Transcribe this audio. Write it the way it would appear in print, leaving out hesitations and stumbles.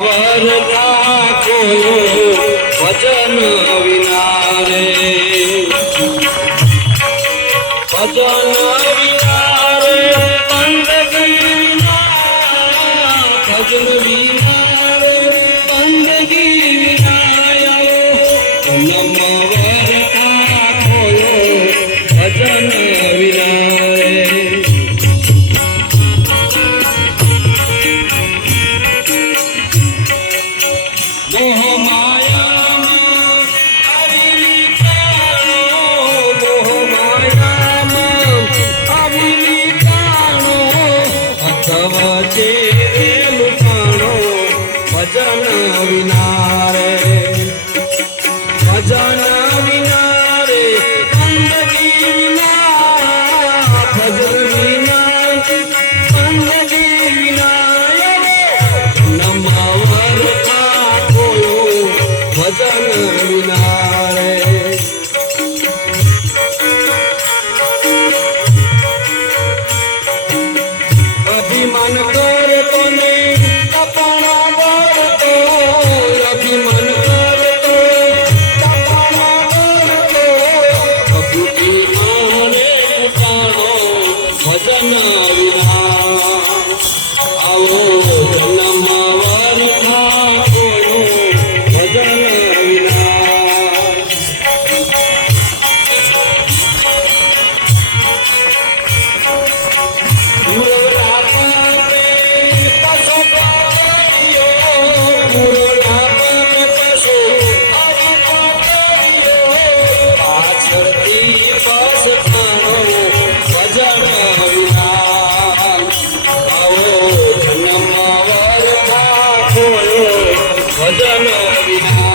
ભજન વિના રે ભજન વિના રે બંદગી વિના ભજન વિના રે બંદગી વિના નમવર ખોયો ભજન વિના રે મોહ માયામાં આવેલી કાણો મોહ માયામાં આવેલી કાણો અથવા ચેરેલું કાણો ભજન વિના રે ભજન વિના રે બંદગી વિના ભજન વિના બંદગી વિના નમવર ભજન વિના રે અભિમાન કરતો ને તપણા બળતો અભિમાન કરતો તપણા બળતો પ્રભુતિ માને પુકારો ભજન વિના આવો જન્મવર ઠાકોર ભજન ભજન વિના